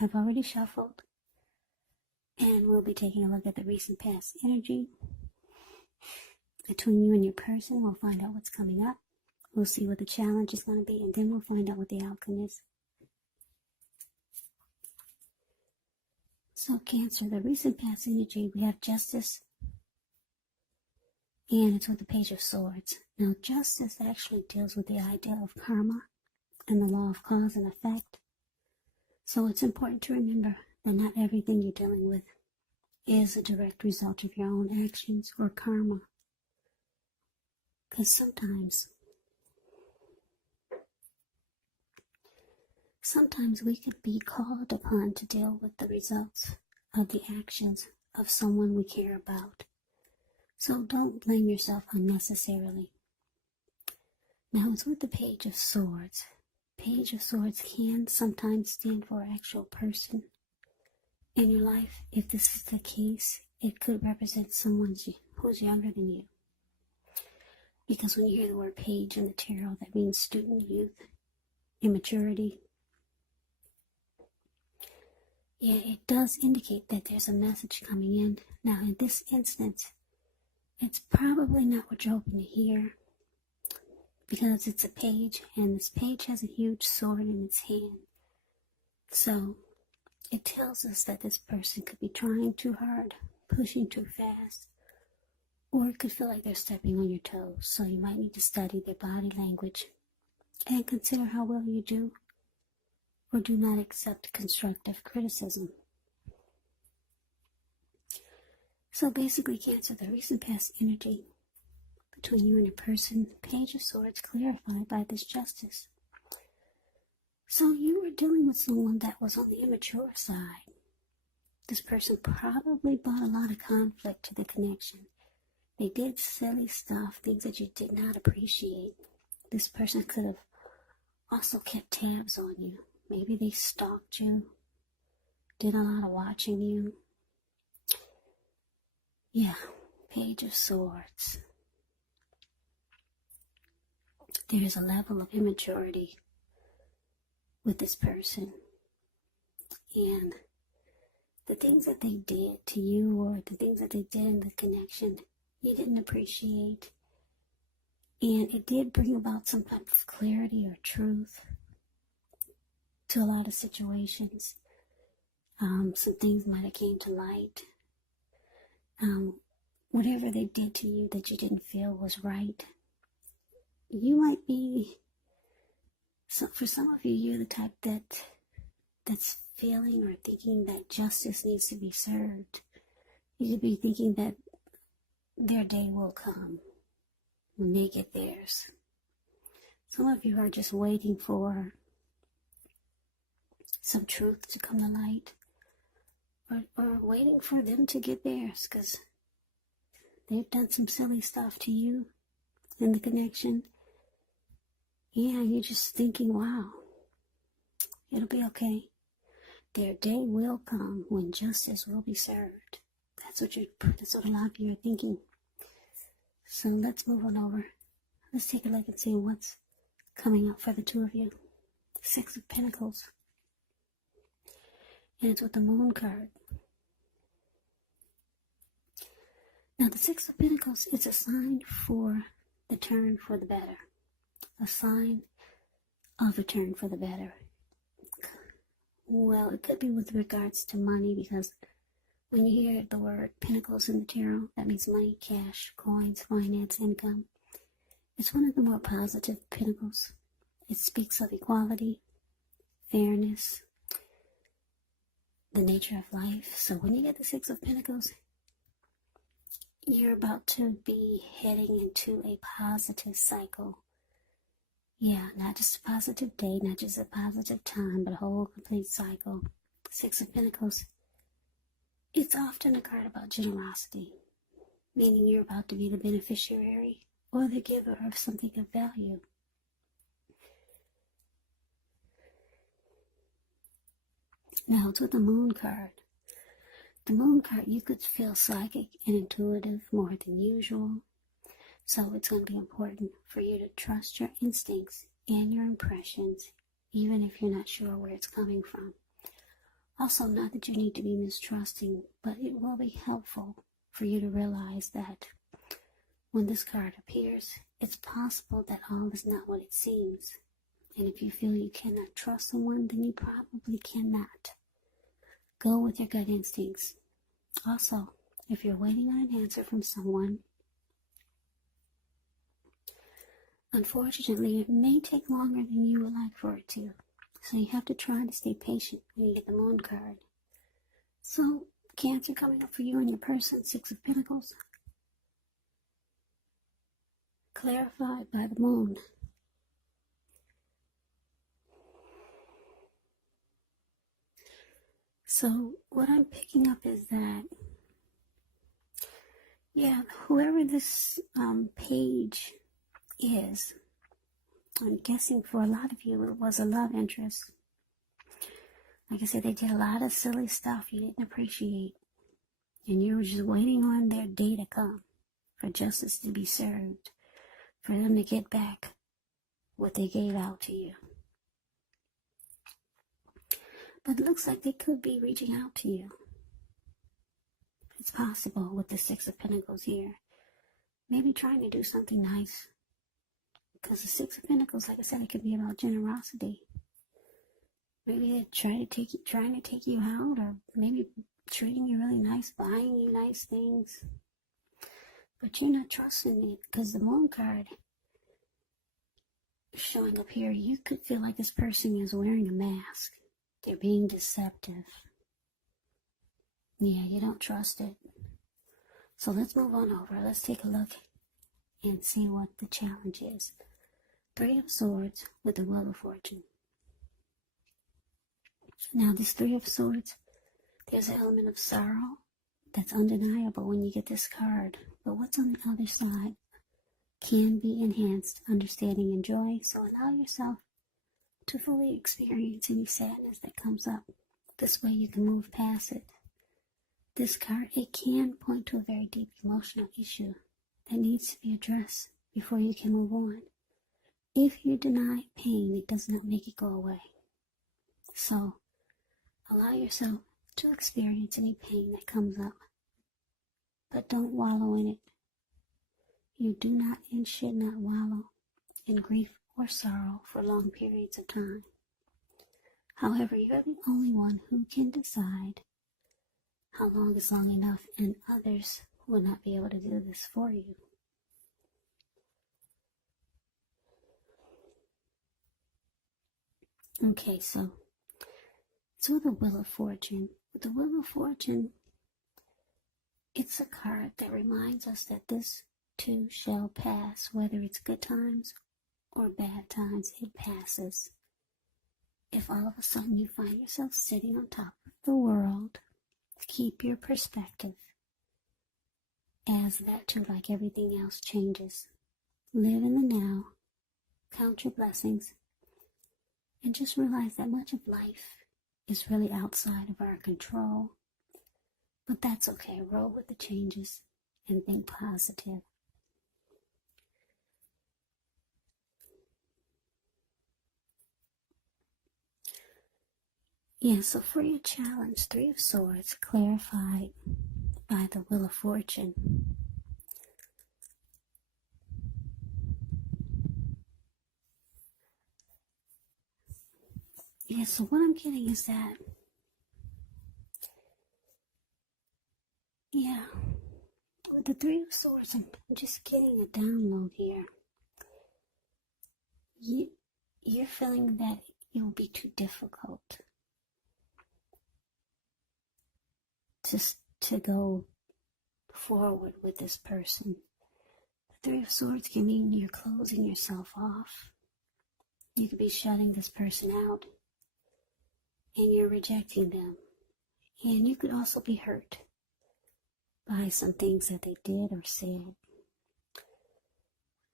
I've already shuffled, and we'll be taking a look at the recent past energy between you and your person. We'll find out what's coming up. We'll see what the challenge is going to be, and then we'll find out what the outcome is. So Cancer, the recent past energy, we have Justice, and it's with the Page of Swords. Now, Justice actually deals with the idea of karma and the law of cause and effect. So it's important to remember that not everything you're dealing with is a direct result of your own actions or karma. Because sometimes we could be called upon to deal with the results of the actions of someone we care about. So don't blame yourself unnecessarily. Now it's with the Page of Swords. Page of Swords can sometimes stand for an actual person in your life. If this is the case, it could represent someone who's younger than you. Because when you hear the word page in the tarot, that means student, youth, immaturity. Yeah, it does indicate that there's a message coming in. Now, in this instance, it's probably not what you're hoping to hear, because it's a page, and this page has a huge sword in its hand. So, it tells us that this person could be trying too hard, pushing too fast, or it could feel like they're stepping on your toes. So you might need to study their body language and consider how well you do or do not accept constructive criticism. So basically, Cancer, the recent past energy between you and your person, Page of Swords clarified by this Justice. So you were dealing with someone that was on the immature side. This person probably brought a lot of conflict to the connection. They did silly stuff, things that you did not appreciate. This person could have also kept tabs on you. Maybe they stalked you, did a lot of watching you. Yeah, Page of Swords. There's a level of immaturity with this person. And the things that they did to you, or the things that they did in the connection, you didn't appreciate. And it did bring about some type of clarity or truth to a lot of situations. Some things might have came to light. Whatever they did to you that you didn't feel was right, you might be, so for some of you, you're the type that's feeling or thinking that justice needs to be served. You could be thinking that their day will come when they get theirs. Some of you are just waiting for some truth to come to light, or waiting for them to get theirs, because they've done some silly stuff to you in the connection. Yeah, you're just thinking, wow, it'll be okay. Their day will come when justice will be served. That's what a lot of you are thinking. So let's move on over. Let's take a look and see what's coming up for the two of you. Six of Pentacles. And it's with the Moon card. Now the Six of Pentacles is a sign for the turn for the better. A sign of a turn for the better. Well, it could be with regards to money, because when you hear the word Pentacles in the tarot, that means money, cash, coins, finance, income. It's one of the more positive Pentacles. It speaks of equality, fairness, the nature of life. So when you get the Six of Pentacles, you're about to be heading into a positive cycle. Yeah, not just a positive day, not just a positive time, but a whole complete cycle. Six of Pentacles. It's often a card about generosity, meaning you're about to be the beneficiary or the giver of something of value. Now, it's with the Moon card. The Moon card, you could feel psychic and intuitive more than usual. So it's going to be important for you to trust your instincts and your impressions, even if you're not sure where it's coming from. Also, not that you need to be mistrusting, but it will be helpful for you to realize that when this card appears, it's possible that all is not what it seems. And if you feel you cannot trust someone, then you probably cannot. Go with your gut instincts. Also, if you're waiting on an answer from someone, unfortunately, it may take longer than you would like for it to. So you have to try to stay patient when you get the Moon card. So, Cancer coming up for you and your person, Six of Pentacles. Clarified by the Moon. So, what I'm picking up is that, yeah, whoever this page is, I'm guessing for a lot of you it was a love interest. Like I said, they did a lot of silly stuff you didn't appreciate. And you were just waiting on their day to come for justice to be served, for them to get back what they gave out to you. But it looks like they could be reaching out to you. It's possible with the Six of Pentacles here. Maybe trying to do something nice. Because the Six of Pentacles, like I said, it could be about generosity. Maybe they're trying to take you out, or maybe treating you really nice, buying you nice things. But you're not trusting it, because the Moon card showing up here, you could feel like this person is wearing a mask. They're being deceptive. Yeah, you don't trust it. So let's move on over. Let's take a look and see what the challenge is. Three of Swords with the Wheel of Fortune. Now, this Three of Swords, there's an element of sorrow that's undeniable when you get this card. But what's on the other side can be enhanced understanding and joy. So allow yourself to fully experience any sadness that comes up. This way you can move past it. This card, it can point to a very deep emotional issue that needs to be addressed before you can move on. If you deny pain, it does not make it go away. So, allow yourself to experience any pain that comes up, but don't wallow in it. You do not and should not wallow in grief or sorrow for long periods of time. However, you're the only one who can decide how long is long enough, and others will not be able to do this for you. Okay, so it's with the Wheel of Fortune. With the Wheel of Fortune, it's a card that reminds us that this too shall pass. Whether it's good times or bad times, it passes. If all of a sudden you find yourself sitting on top of the world, keep your perspective, as that too, like everything else, changes. Live in the now, count your blessings, and just realize that much of life is really outside of our control. But that's okay. Roll with the changes and think positive. Yeah, so for your challenge, Three of Swords, clarified by the Wheel of Fortune. Yeah, so what I'm getting is that, yeah, with the Three of Swords, I'm just getting a download here. You're feeling that it will be too difficult to go forward with this person. The Three of Swords can mean you're closing yourself off. You could be shutting this person out, and you're rejecting them. And you could also be hurt by some things that they did or said.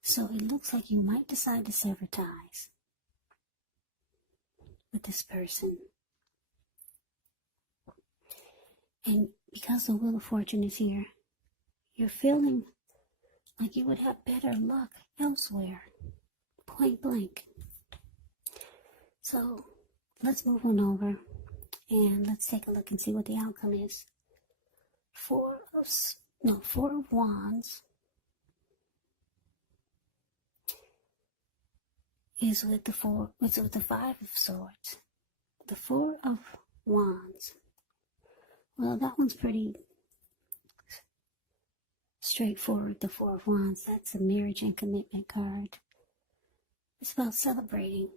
So it looks like you might decide to sever ties with this person. And because the Wheel of Fortune is here, you're feeling like you would have better luck elsewhere. Point blank. So let's move on over And let's take a look and see what the outcome is. Four of Wands is with the Five of Swords. The Four of Wands. Well, that one's pretty straightforward. The Four of Wands. That's a marriage and commitment card. It's about celebrating.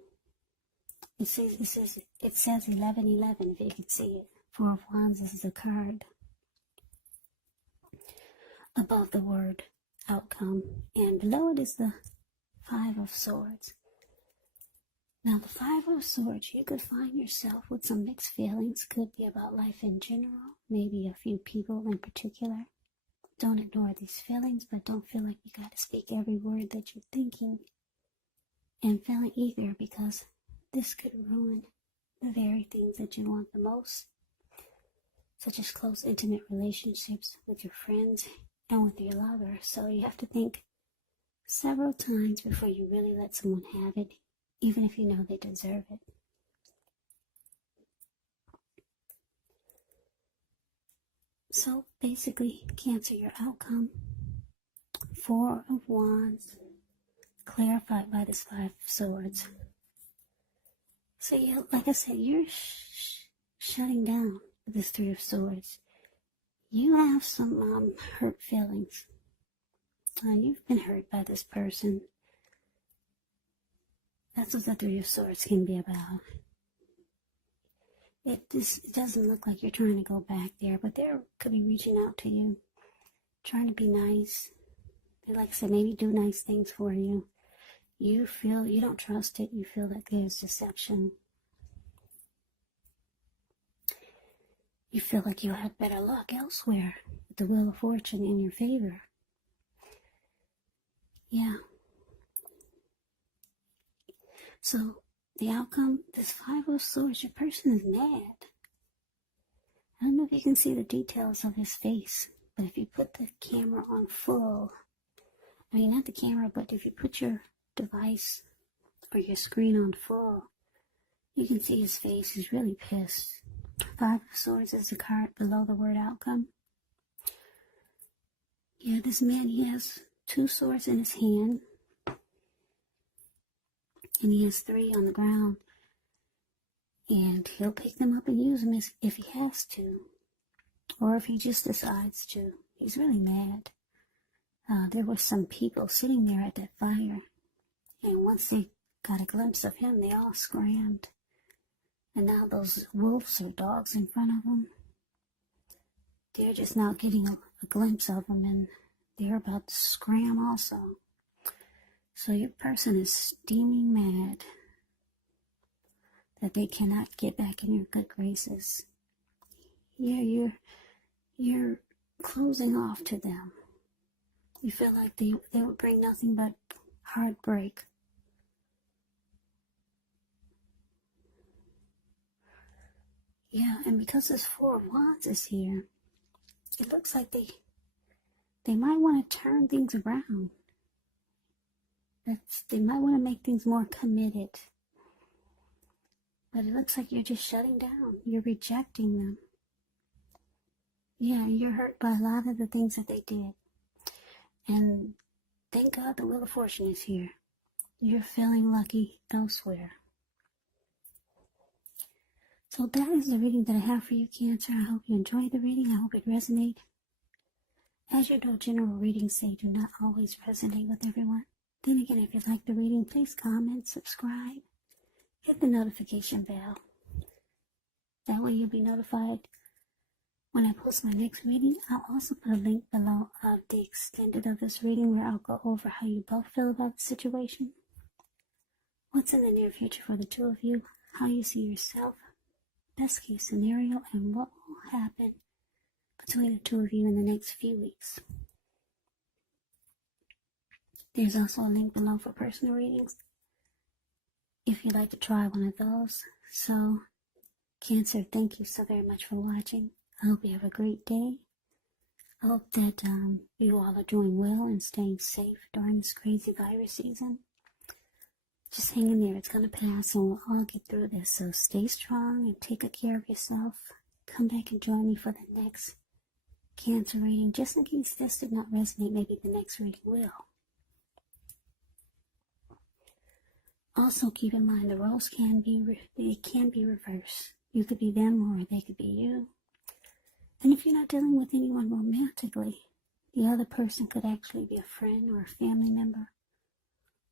It says 1111 if you can see it. Four of Wands is a card above the word outcome, and below it is the Five of Swords. Now the Five of Swords, you could find yourself with some mixed feelings. Could be about life in general, maybe a few people in particular. Don't ignore these feelings, but don't feel like you gotta speak every word that you're thinking and feeling either, because this could ruin the very things that you want the most, such as close, intimate relationships with your friends and with your lover. So you have to think several times before you really let someone have it, even if you know they deserve it. So basically, Cancer, your outcome, Four of Wands, clarified by this Five of Swords. So yeah, like I said, you're shutting down with this Three of Swords. You have some hurt feelings. You've been hurt by this person. That's what the Three of Swords can be about. It doesn't look like you're trying to go back there, but they could be reaching out to you, trying to be nice. Like I said, maybe do nice things for you. You feel you don't trust it. You feel that there's deception. You feel like you had better luck elsewhere with the Wheel of Fortune in your favor. Yeah. So the outcome, this Five of Swords, your person is mad. I don't know if you can see the details of his face, but if you put the camera on full, I mean not the camera, but if you put your device or your screen on full, you can see his face. He's really pissed. Five of Swords is the card below the word outcome. Yeah, this man, he has two swords in his hand, and he has three on the ground, and he'll pick them up and use them if he has to, or if he just decides to. He's really mad. There were some people sitting there at that fire, and once they got a glimpse of him, they all scrammed. And now those wolves or dogs in front of them, they're just now getting a glimpse of him, and they're about to scram also. So your person is steaming mad that they cannot get back in your good graces. Yeah, you're closing off to them. You feel like they would bring nothing but heartbreak. Yeah, and because this Four of Wands is here, it looks like they might want to turn things around. They might want to make things more committed. But it looks like you're just shutting down. You're rejecting them. Yeah, you're hurt by a lot of the things that they did. And thank God the Wheel of Fortune is here. You're feeling lucky elsewhere. So that is the reading that I have for you, Cancer. I hope you enjoyed the reading. I hope it resonated. As you know, general readings say do not always resonate with everyone. Then again, if you like the reading, please comment, subscribe, hit the notification bell. That way you'll be notified when I post my next reading. I'll also put a link below of the extended of this reading where I'll go over how you both feel about the situation, what's in the near future for the two of you, how you see yourself, best case scenario, and what will happen between the two of you in the next few weeks. There's also a link below for personal readings if you'd like to try one of those. So, Cancer, thank you so very much for watching. I hope you have a great day. I hope that you all are doing well and staying safe during this crazy virus season. Just hang in there. It's going to pass and we'll all get through this. So stay strong and take good care of yourself. Come back and join me for the next Cancer reading. Just in case this did not resonate, maybe the next reading will. Also keep in mind the roles can be reversed. You could be them or they could be you. And if you're not dealing with anyone romantically, the other person could actually be a friend or a family member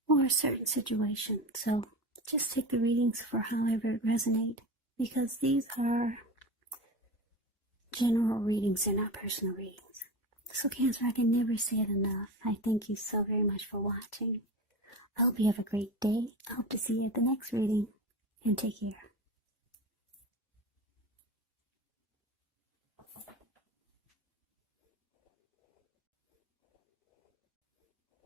or a certain situation. So just take the readings for however it resonates, because these are general readings, they're not personal readings. So Cancer, I can never say it enough. I thank you so very much for watching. I hope you have a great day. I hope to see you at the next reading, and take care.